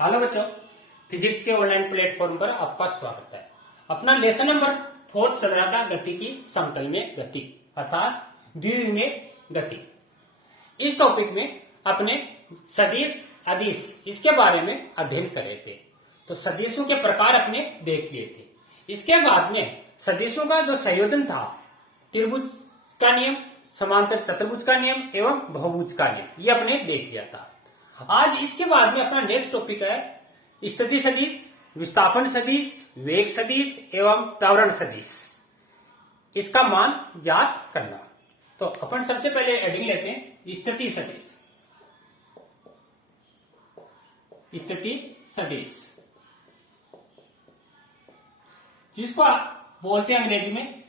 Hello बच्चों, physics के online platform पर आपका स्वागत है। अपना लेसन नंबर 4 चल रहा था गति की समतल में गति अर्थात द्विविमीय में गति। इस टॉपिक में अपने सदिश अदिश इसके बारे में अध्ययन कर रहे थे। तो सदिशों के प्रकार अपने देख लिए थे। इसके बाद में सदिशों का जो संयोजन था, त्रिभुज का नियम, समांतर चतुर्भुज का नियम एवं बहुभुज का नियम, ये अपने देख लिया था। आज इसके बाद में अपना नेक्स्ट टॉपिक है स्थिति सदिश, विस्थापन सदिश, वेग सदिश एवं त्वरण सदिश। इसका मान ज्ञात करना। तो अपन सबसे पहले हेडिंग लेते हैं स्थिति सदिश। स्थिति सदिश जिसको आप बोलते हैं अंग्रेजी में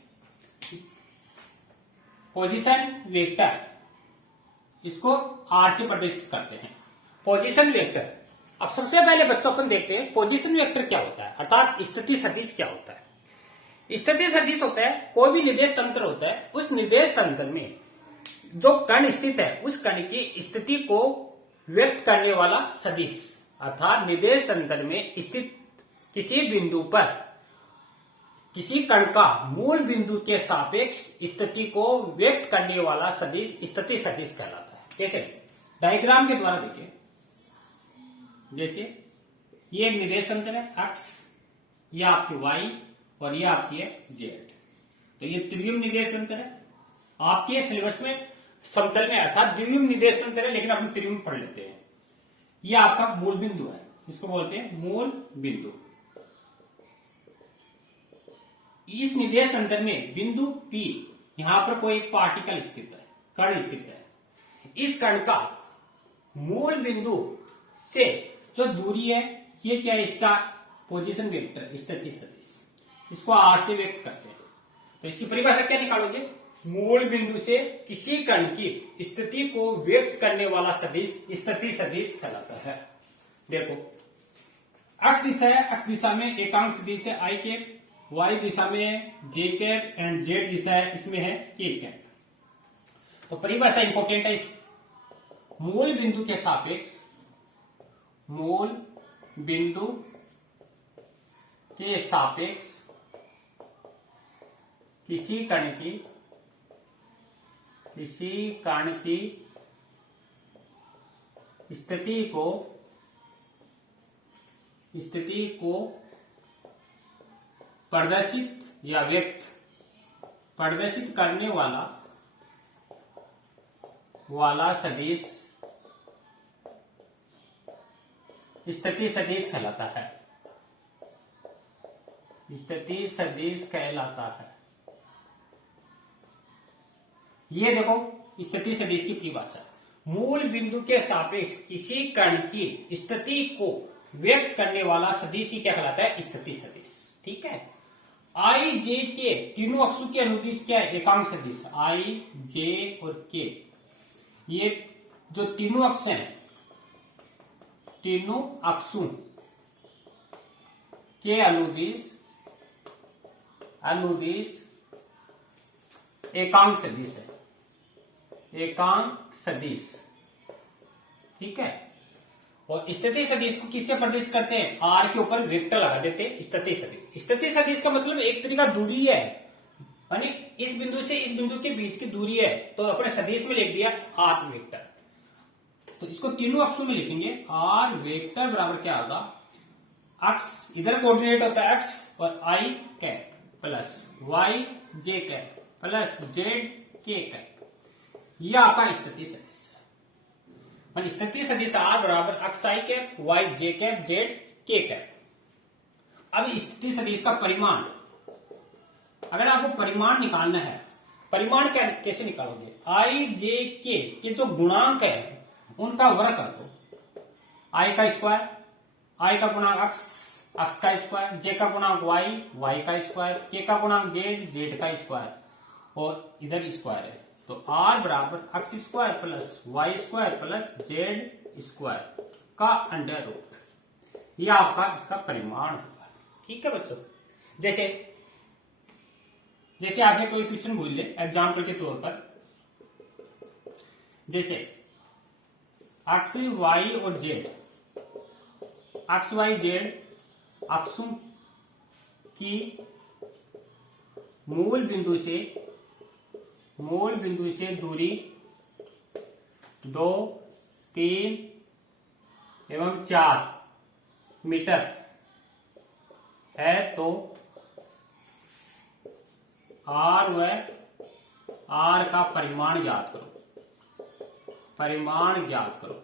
पोजीशन वेक्टर, इसको आर से प्रदर्शित करते हैं। Position vector. अब सबसे पहले बच्चों अपन देखते हैं पोजीशन वेक्टर क्या होता है अर्थात स्थिति सदिश क्या होता है। स्थिति सदिश होता है कोई भी निर्देश तंत्र होता है, उस निर्देश तंत्र में जो कण स्थित है उस कण की स्थिति को व्यक्त करने वाला सदिश अर्थात निर्देश तंत्र में स्थित किसी बिंदु पर किसी कण का मूल बिंदु के सापेक्ष स्थिति को व्यक्त करने वाला सदिश स्थिति सदिश कहलाता है। जैसे डायग्राम के द्वारा देखिए, जैसे ये एक निर्देश तंत्र है एक्स, ये आपकी वाई और ये आपकी है जेड। तो ये त्रिविम निर्देश तंत्र है। आपके सिलेबस में समतल में अर्थात द्विविम निर्देश तंत्र है, लेकिन अपन त्रिविम पढ़ लेते हैं। ये आपका मूल बिंदु है, इसको बोलते हैं मूल बिंदु। इस निर्देश तंत्र में बिंदु P, यहां पर कोई एक पार्टिकल स्थित है, कण स्थित है। इस कण का मूल बिंदु से जो दूरी है, ये क्या है, इसका पोजीशन वेक्टर स्थिति सदिश। इसको आर से व्यक्त करते हैं। तो इसकी परिभाषा क्या निकालोगे? मूल बिंदु से किसी कण की स्थिति को व्यक्त करने वाला सदिश स्थिति सदिश कहलाता है। देखो, एक्स दिशा है, एक्स दिशा में एकांक सदिश है आई कैप, वाई दिशा में जे कैप एंड जेड दिशा है, इसमें है के कैप। तो परिभाषा इंपॉर्टेंट है। इस मूल बिंदु के सापेक्ष, मूल बिंदु के सापेक्ष किसी कण की स्थिति को प्रदर्शित या प्रदर्शित करने वाला सदिश स्थिति सदिश कहलाता है। स्थिति सदिश कहलाता है। ये देखो स्थिति सदिश की परिभाषा, मूल बिंदु के सापेक्ष किसी कण की स्थिति को व्यक्त करने वाला सदिश ही क्या कहलाता है? स्थिति सदिश। ठीक है। आई जे के तीनों अक्षों के अनुदिश क्या है? एकांक सदिश। आई जे और के, ये जो तीनों अक्ष हैं, तीनों अक्षों के अनुदिश एकांक सदिश है। एकांक सदिश। ठीक है। और स्थिति सदिश को किससे प्रदर्शित करते हैं? आर के ऊपर वेक्टर लगा देते हैं स्थिति सदिश। स्थिति सदिश का मतलब एक तरीका दूरी है, यानी इस बिंदु से इस बिंदु के बीच की दूरी है, तो अपने सदिश में लिख दिया आर वेक्टर। तो इसको तीनों अक्षों में लिखेंगे। आर वेक्टर बराबर क्या होगा? अक्ष, इधर कोऑर्डिनेट होता है एक्स और आई cap plus Y J cap plus Z के कैप। यह आपका स्थिति सदिश है। स्थिति सदिश आर बराबर अक्ष I cap, Y J cap, Z के कैप। अब स्थिति सदिश का परिमाण, अगर आपको परिमाण निकालना है, परिमाण कैसे निकालोगे? आई जे के जो गुणांक है उनका वर्ग कर दो। आई का स्क्वायर, आई का गुणांक अक्ष, अक्ष का स्क्वायर, जे का गुणांक वाई, वाई का स्क्वायर, के का गुणांक जेड, जेड का स्क्वायर, और इधर स्क्वायर है। तो आर बराबर अक्ष square plus Y square plus Z square का अंडर रूट। यह आपका इसका परिमाण होगा। ठीक है बच्चों। जैसे आगे कोई क्वेश्चन भूल ले एग्जाम्पल के तौर पर, जैसे एक्स वाई और जेड एक्स वाई जेड अक्षों की मूल बिंदु से दूरी 2, 3 एवं 4 मीटर है तो आर व आर का परिमाण ज्ञात करो।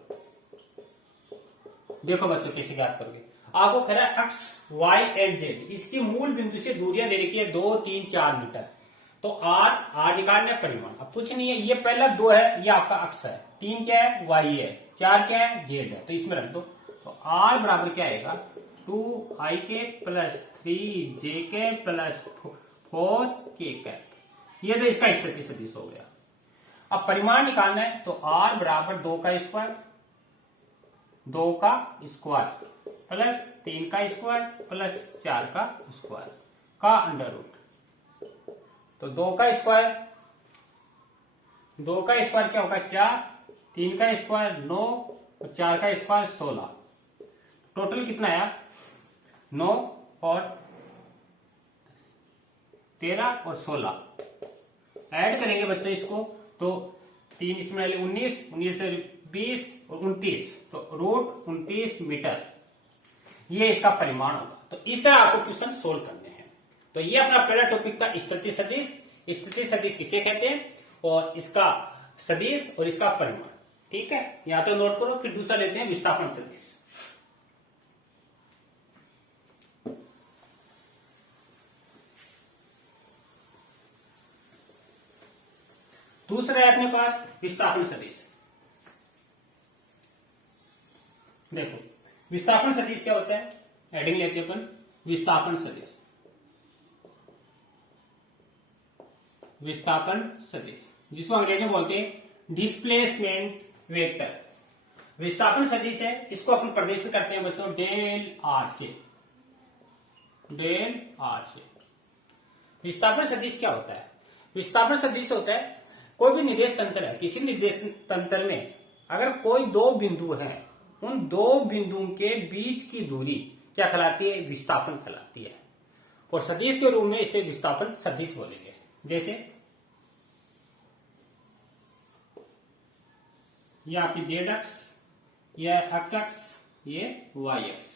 देखो बच्चों कैसे ज्ञात करोगे। आपको कह रहा है एक्स वाई एंड जेड, इसकी मूल बिंदु से दूरियां दे रखी है 2, 3, 4 मीटर। तो आर निकालना है परिमाण। अब कुछ नहीं है, ये पहला 2 है, ये आपका अक्स है, 3 क्या है वाई है, 4 क्या है जेड है, तो इसमें रख दो। तो आर बराबर क्या आएगा 2i के प्लस 3j के प्लस 4k का। ये तो इसका स्थिति सदिश हो गया। अब परिमाण निकालना है तो r बराबर 2 का स्क्वायर प्लस 3 का स्क्वायर प्लस 4 का स्क्वायर का अंडर रूट। तो 2 का स्क्वायर क्या होगा 4, 3 का स्क्वायर 9 और 4 का स्क्वायर 16। टोटल कितना आया 9 और 13 और 16। ऐड करेंगे बच्चों इसको तो 3 इसमें 19 से 20 और 29, तो रूट 29 मीटर ये इसका परिमाण होगा। तो इस तरह आपको क्वेश्चन सोल्व करने हैं। तो ये अपना पहला टॉपिक था स्थिति सदिश। स्थिति सदिश किसे कहते हैं और इसका सदिश और इसका परिमाण। ठीक है, यहां तो नोट करो। फिर दूसरा लेते हैं विस्थापन सदिश। दूसरा है अपने पास विस्थापन सदिश। देखो विस्थापन सदिश क्या होता है, हेडिंग लेते हैं अपन विस्थापन सदिश जिसको अंग्रेजी में बोलते हैं डिस्प्लेसमेंट वेक्टर। विस्थापन सदिश है, इसको अपन प्रदर्शित करते हैं बच्चों डेल आर से। विस्थापन सदिश क्या होता है, विस्थापन सदिश होता है कोई भी निर्देश तंत्र है, किसी निर्देश तंत्र में अगर कोई 2 बिंदु हैं, उन 2 बिंदुओं के बीच की दूरी क्या कहलाती है विस्थापन कहलाती है। और सदिश के रूप में इसे विस्थापन सदिश बोलेंगे। जैसे ये आपकी जेड अक्ष, यह एक्स अक्ष, ये वाई अक्ष।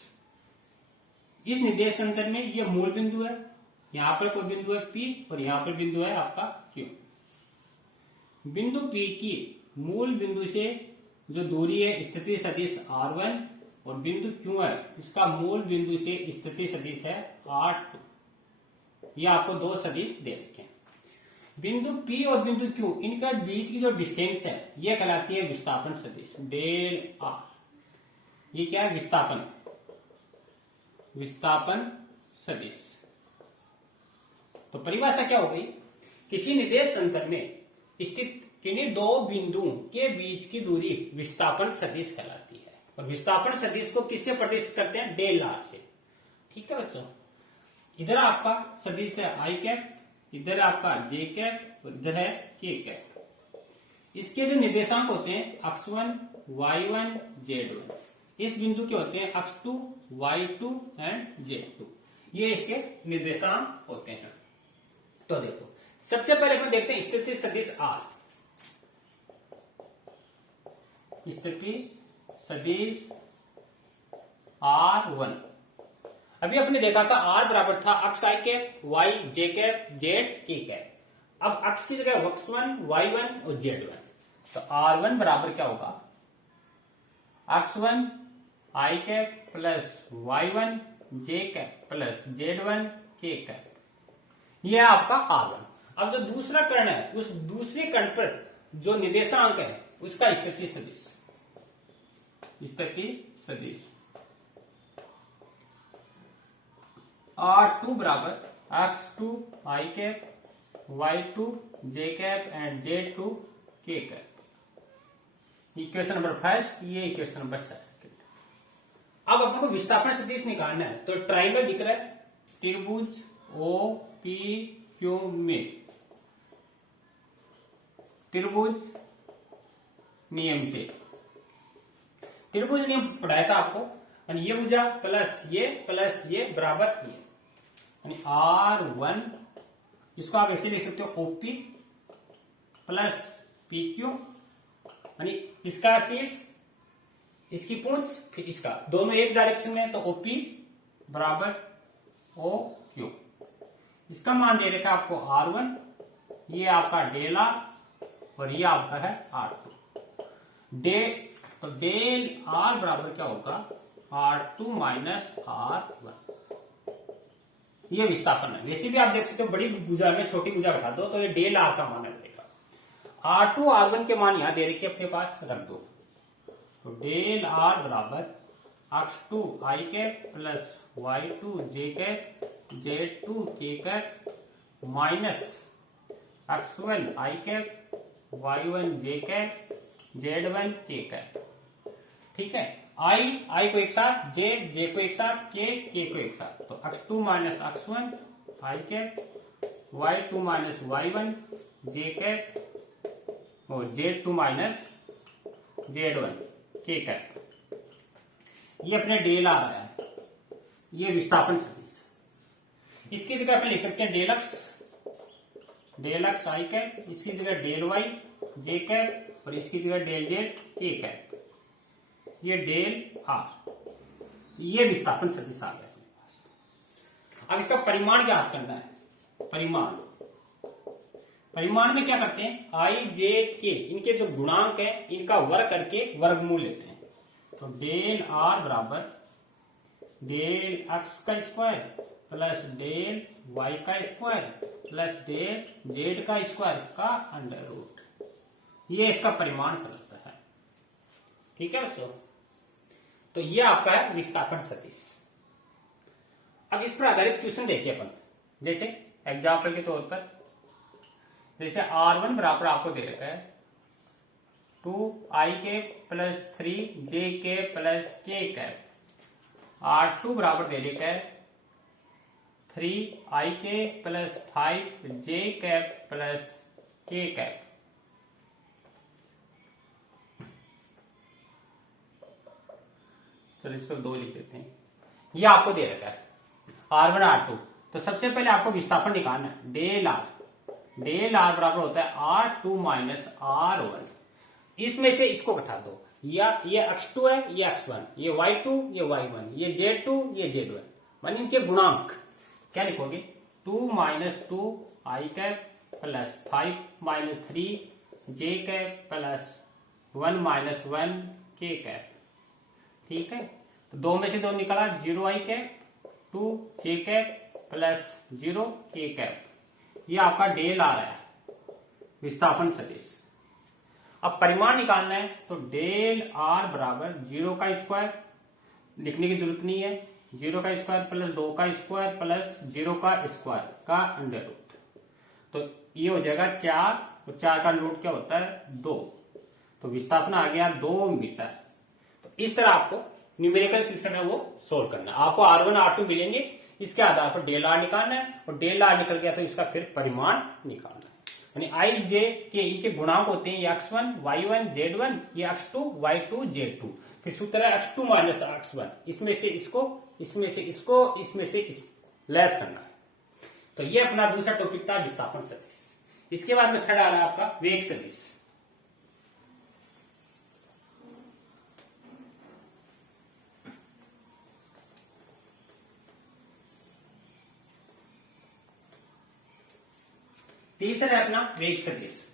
इस निर्देश तंत्र में ये मूल बिंदु है, यहां पर कोई बिंदु है P और यहां पर बिंदु है आपका Q। बिंदु P की मूल बिंदु से जो दूरी है स्थिति सदिश R1 और बिंदु Q है इसका मूल बिंदु से स्थिति सदिश है R2। ये आपको 2 सदिश दे रखे हैं। बिंदु P और बिंदु Q इनका बीच की जो डिस्टेंस है ये कहलाती है विस्थापन सदिश डेल R। ये क्या है विस्थापन सदिश। तो परिभाषा क्या हो गई, किसी निर्देश तंत्र में स्थित किन्हीं 2 बिंदुओं के बीच की दूरी विस्थापन सदिश कहलाती है। और विस्थापन सदिश को किससे प्रदर्शित करते हैं डेल आर से। ठीक है बच्चों, इधर आपका सदिश है आई कैप, इधर आपका जे कैप और इधर है के कैप। इसके जो निर्देशांक होते हैं x1 y1 z1, इस बिंदु के होते हैं x2 y2 एंड z2। ये इसके निर्देशांक होते हैं। तो देखो सबसे पहले अपन देखते हैं स्थिति सदिश R। स्थिति सदिश R1। अभी अपने देखा था R बराबर था अक्ष I cap, Y J cap, Z K cap. अब अक्ष की जगह x1 y1 और z1। तो R1 बराबर क्या होगा x1 I cap plus y1 J cap plus z1 K cap. यह है आपका R1। अब जो दूसरा कर्ण है उस दूसरे कर्ण पर जो निर्देशांक है उसका स्थिति सदिश R2 बराबर x2 I cap, y2 j cap and z2 k cap. Equation number first, ये इक्वेशन नंबर सेकंड। अब अपन को विस्थापन सदिश निकालना है। तो ट्राइंगल दिख रहा है त्रिभुज OPQ में त्रिभुज नियम से, त्रिभुज नियम पढ़ाया था आपको। यानी ये भुजा प्लस ये बराबर ये, यानी R1, इसको आप ऐसे लिख सकते हो OP प्लस PQ, यानी इसका शीर्ष, इसकी पूंछ, फिर इसका, दोनों एक डायरेक्शन में, तो OP बराबर OQ। इसका मान दे रखा आपको R1, ये आपका डेल R और ये आपका है R2। तो डेल R बराबर क्या होगा, R2 माइनस R1। ये विस्थापन है। वैसे भी आप देख सकते हो बड़ी भुजा में छोटी भुजा घटा दो तो ये डेल R का मान रहेगा। R2 R1 के मान यहां दे रखे अपने पास रख दो, तो डेल R बराबर x2 i cap plus y2 j cap z2 k cap minus x1 i cap y1 j cap z1 k cap. ठीक है, I को एक साथ, J को एक साथ, K को एक साथ, तो x2 minus x1 i cap y2 minus y1 j cap और z2 minus z1 k cap. ये अपने डेल आ रहा है, ये विस्थापन सदिश। इसकी जगह अपन लिख सकते हैं डेल x i कैप, इसकी जगह डेल y j कैप और इसकी जगह डेल z k कैप। ये डेल R, ये विस्थापन सदिश आ गया अपने पास। अब इसका परिमाण ज्ञात करना है। परिमाण में क्या करते हैं, I J K, इनके जो गुणांक है इनका वर्ग करके वर्गमूल लेते हैं। तो डेल R बराबर डेल x का स्क्वायर प्लस डेल y का स्क्वायर प्लस डेल z का स्क्वायर का अंडर रूट, ये इसका परिमाण कहलाता है। ठीक है बच्चों, तो ये आपका है विस्थापन सदिश। अब इस पर आधारित क्वेश्चन देखिए अपन, जैसे एग्जाम्पल के तौर पर, जैसे R1 बराबर आपको दे रखा है 2i cap plus 3j plus k cap, R2 बराबर दे रखा है 3i cap plus 5j cap plus k cap. चलो इसको 2 लिख देते हैं। ये आपको दे रखा है R1 R2, तो सबसे पहले आपको विस्थापन निकालना है। डेल R बराबर होता है R2 माइनस R1। इसमें से इसको घटा दो, या ये x2 है, ये x1, ये y2, ये y1, ये z2, ये z1, मानी इनके गुणांक क्या लिखोगे, 2 minus 2 i cap plus 5 minus 3 j cap plus 1 minus 1 k cap. ठीक है, तो 2 में से 2 निकला, 0 i cap 2 j cap plus 0 k cap. ये आपका डेल आ रहा है विस्थापन सदिश। अब परिमाण निकालना है, तो डेल R बराबर 0 का स्क्वायर, लिखने की जरूरत नहीं है, 0 का स्क्वायर प्लस 2 का स्क्वायर प्लस 0 का स्क्वायर का अंडर रूट, तो ये हो जाएगा 4 और 4 का रूट क्या होता है 2, तो विस्थापन आ गया 2 मीटर। तो इस तरह आपको न्यूमेरिकल क्वेश्चन है वो सोल्व करना है। आपको R1 R2 मिलेंगे, इसके आधार पर डेल R निकालना है, और डेल R निकल गया तो इसका फिर परिमाण निकालना है। यानी I J K इनके गुणांक होते हैं, ये x1 y1 z1, ये x2 y2 z2, फिर सूत्र है x2 माइनस x1, इसमें से इसको, इसमें से इसको, इसमें से इसको लेस करना है। तो ये अपना दूसरा टॉपिक था विस्थापन सदिश। इसके बाद में थर्ड आ रहा है आपका वेग सदिश। तीसरा है अपना वेग सदिश,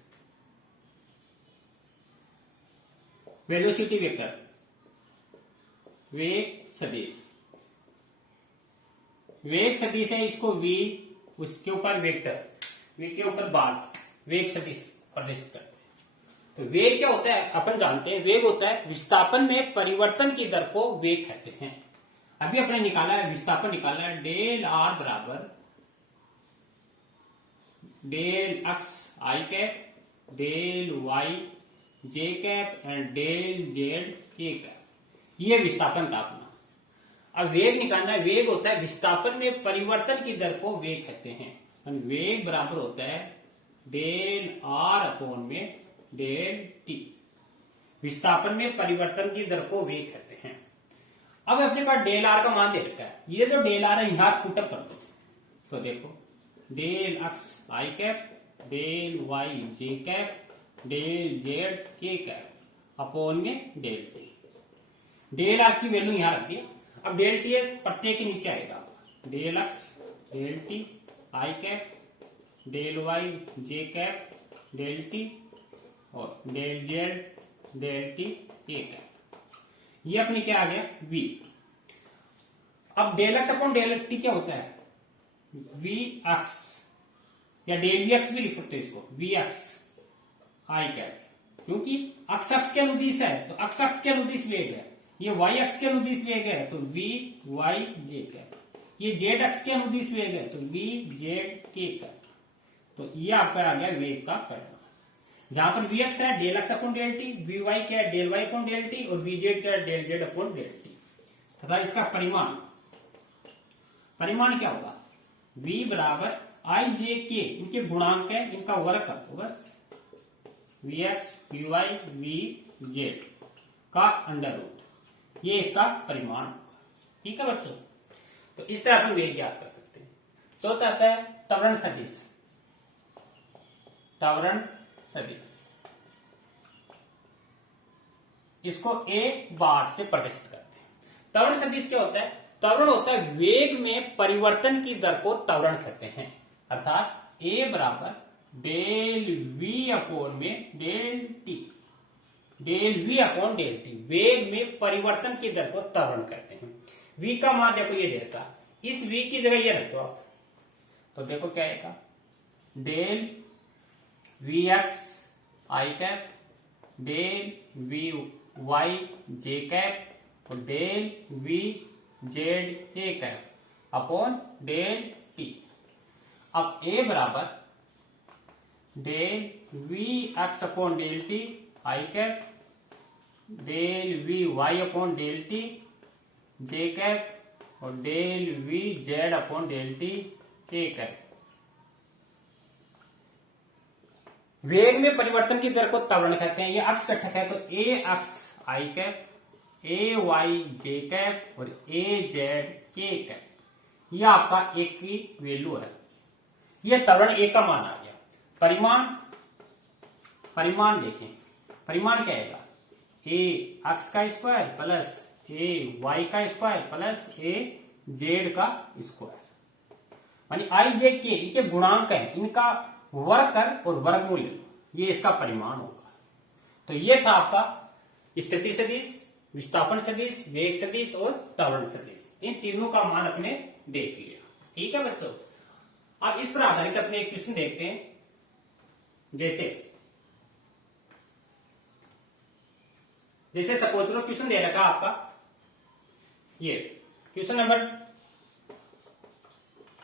वेलोसिटी वेक्टर, वेग सदिश। वेग सदिश है, इसको v, उसके ऊपर वेक्टर, v के ऊपर बाल, वेग सदिश प्रदर्शित करते हैं। तो वेग क्या होता है अपन जानते हैं, वेग होता है विस्थापन में परिवर्तन की दर को वेग कहते हैं। अभी अपने निकाला है विस्थापन, निकाला है डेल R बराबर del x i cap del y j cap and del z k cap. ये विस्थापन था अपना। अब वेग निकालना है, वेग होता है विस्थापन में परिवर्तन की दर को वेग कहते हैं। वेग बराबर होता है डेल R अपॉन में डेल t। विस्थापन में परिवर्तन की दर को वेग कहते हैं। अब अपने पास डेल आर का मान दे रखा है, ये जो डेल आर है यहां पुटअप कर दो। तो देखो del x I cap, del Y J cap, del Z के कैप अपॉन में डेल टी। डेल आर की वैल्यू यहां रख दी। अब डेल टी प्रत्येक के नीचे आएगा, del X del T I cap, del Y J cap del T और del Z del T A cap. ये अपनी क्या आ गया वी। अब del X upon del T क्या होता है, वी एक्स या डेल वी एक्स भी लिख सकते हो इसको, वी एक्स आई कैप, क्योंकि अक्ष अक्ष के अनुदिश है तो अक्ष अक्ष के अनुदिश वेग है, ये वाई अक्ष के अनुदिश वेग है तो वी वाई जे कैप, ये जेड अक्ष के अनुदिश वेग है तो वी जेड के कैप। तो ये आपका आ गया वेग का परिमाण। जहां पर वी एक्स है del X upon del T, V Y क्या है del Y upon del T और वी जेड क्या है del Z upon del T, तथा इसका परिमाण क्या होगा, v बराबर आई जे के, इनके गुणांक है इनका वर्ग कर दो बस, V X V Y V Z का अंडर रूट, ये इसका परिमाण होगा। ठीक है बच्चों, तो इस तरह अपन वेग ज्ञात कर सकते हैं। चौथा आता है त्वरण सदिश। त्वरण सदिश इसको a बार से प्रदर्शित करते हैं। त्वरण सदिश क्या होता है, त्वरण होता है वेग में परिवर्तन की दर को त्वरण कहते हैं। अर्थात a बराबर डेल v अपॉन में del T, del v upon del T, वेग में परिवर्तन की दर को त्वरण कहते हैं। v का मान देखो ये दे रखा, इस v की जगह ये रख दो आप, तो देखो क्या आएगा, del V X I cap, del V Y J cap और del V Z A cap upon del T. अब a बराबर del V X upon del T I cap, del V Y upon del T J cap और del V Z upon del T K cap. वेग में परिवर्तन की दर को त्वरण कहते हैं। ये अक्ष घटक है तो ए अक्ष I cap, A Y J cap और ए जेड के कैप, यह आपका एक की वैल्यू है। यह त्वरण ए का मान आ गया। परिमाण देखें, परिमाण क्या आएगा, ए अक्ष का स्क्वायर प्लस ए वाई का स्क्वायर प्लस ए जेड का स्क्वायर, यानी आई जे के इनके गुणांक है, इनका वर्ग कर और वर्गमूल ले लो, ये इसका परिमाण होगा। तो ये था आपका स्थिति सदिश, विस्थापन सदिश, वेग सदिश और त्वरण सदिश। इन तीनों का मान अपने देख लिया। ठीक है बच्चों, अब इस पर आधारित अपने एक क्वेश्चन देखते हैं। जैसे सपोज करो क्वेश्चन दे रखा आपका, ये क्वेश्चन नंबर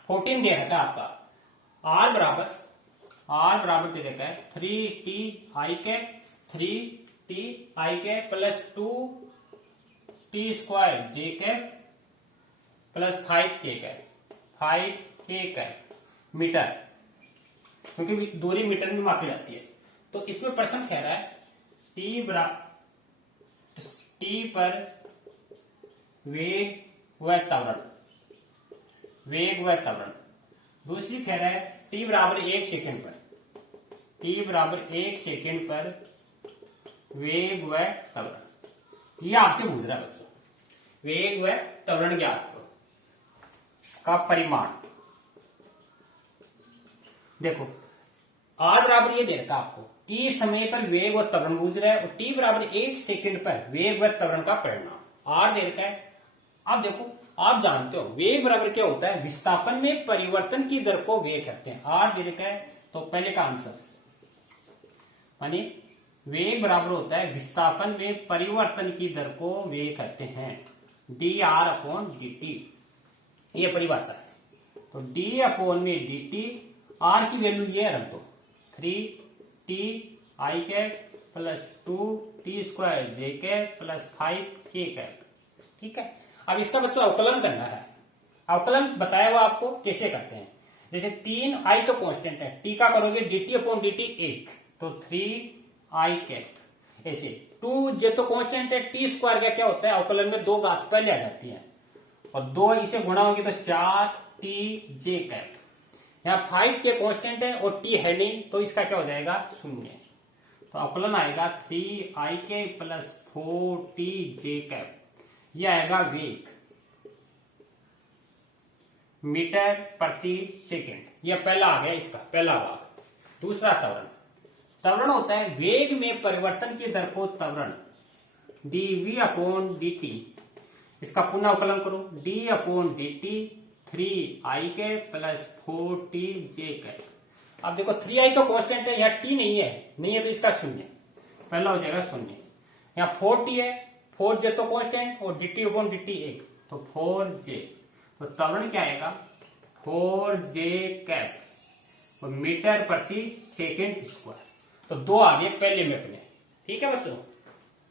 14 दे रखा आपका, आर बराबर दे रखा है 3t I cap, 3t I cap plus 2t square J cap plus 5k cap, 5k cap metre, क्योंकि दूरी मीटर में मापी जाती है। तो इसमें प्रश्न कह रहा है t पर वेग व त्वरण, दूसरी कह रहा है t बराबर 1 सेकेंड पर, वेग व त्वरण। ये आपसे पूछ रहा है बच्चों, वेग व त्वरण ज्ञात करो का परिमाण। देखो r बराबर ये दे रखा आपको, t समय पर वेग व त्वरण पूछ रहा है और t बराबर 1 सेकेंड पर वेग व त्वरण का परिमाण r दे रखा है। अब देखो आप जानते हो वेग बराबर क्या होता है, विस्थापन में परिवर्तन की दर को वेग कहते हैं। r दे रखा है तो पहले का आंसर, यानी वेग बराबर होता है विस्थापन में परिवर्तन की दर को वेग कहते हैं, dr अपॉन dt, ये परिभाषा है। तो d अपॉन में dt, r की वैल्यू ये रख दो, 3t I cap plus 2t square J cap plus 5k cap. ठीक है, अब इसका बच्चों अवकलन करना है। अवकलन बताया हुआ आपको कैसे करते हैं। जैसे 3i तो कांस्टेंट है, t का करोगे dt अपॉन dt 1, तो 3i कैप, ऐसे 2 जे तो कांस्टेंट है, टी स्क्वायर का क्या होता है, अवकलन में 2 घात पहले आ जाती है और 2 इसे गुणा होगी तो 4 टी जे कैप। यहाँ 5 के कांस्टेंट है और टी है नहीं, तो इसका क्या हो जाएगा, 0। तो अवकलन आएगा 3i के प्लस 4t जे कैप। यह आएगा वेग मीटर प्रति सेकंड। यह पहला आ गया इसका पहला भाग। दूसरा त्वरण। त्वरण होता है वेग में परिवर्तन की दर को त्वरण dv/dt। इसका पुनः अवकलन करो, d/dt 3i के प्लस 4t जे कैप। अब देखो 3i तो कांस्टेंट है, यहाँ t नहीं है तो इसका 0, पहला हो जाएगा 0। यहाँ 4t है, 4j तो कांस्टेंट और dt/dt 1, तो 4j। तो त्वरण क्या आएगा, 4j कैप और मीटर प्रति सेकेंड स्क्वायर। तो 2 आ गए पहले में अपने। ठीक है बच्चों,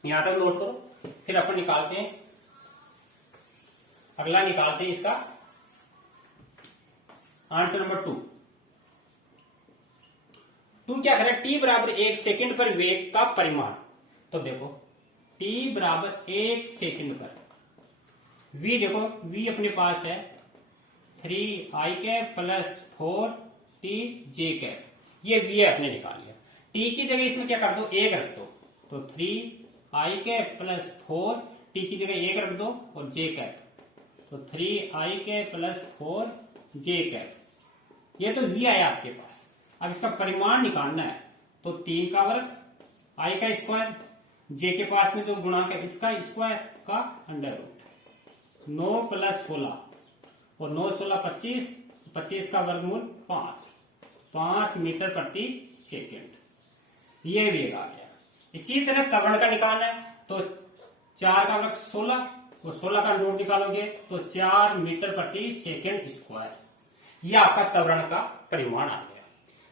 यहां तक नोट करो। फिर अपन निकालते हैं, अगला निकालते हैं इसका आंसर नंबर 2 क्या करें, t बराबर 1 सेकंड पर वेग का परिमाण। तो देखो t बराबर 1 सेकंड पर v, देखो v अपने पास है 3i के प्लस 4t जे कैप। ये v है अपने निकाल लिया। t की जगह इसमें क्या कर दो, 1 रख दो, तो 3i के प्लस 4t की जगह 1 रख दो और जे कैप, तो 3i के प्लस 4 जे कैप। ये तो v आया आपके पास। अब इसका परिमाण निकालना है, तो 3 का वर्ग i का स्क्वायर, जे के पास में जो गुणांक है इसका स्क्वायर का अंडर रूट, 9 प्लस 16 और 9 16 25, 25 का वर्गमूल 5 मीटर प्रति सेकेंड। ये वेग आ गया। इसी तरह त्वरण का निकालना है, तो 4 का वर्ग 16 और 16 का नोट निकालोगे तो 4 मीटर प्रति सेकेंड स्क्वायर। यह आपका त्वरण का परिमाण आ गया।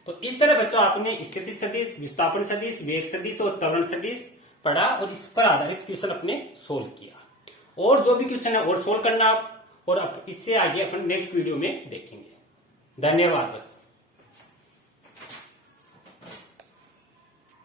तो इस तरह बच्चों आपने स्थिति सदिश, विस्थापन सदिश, वेग सदिश और त्वरण सदिश पढ़ा और इस पर आधारित क्वेश्चन अपने सोल्व किया। और जो भी क्वेश्चन है और सोल्व करना आप, और इससे आगे अपन नेक्स्ट वीडियो में देखेंगे। धन्यवाद बच्चों।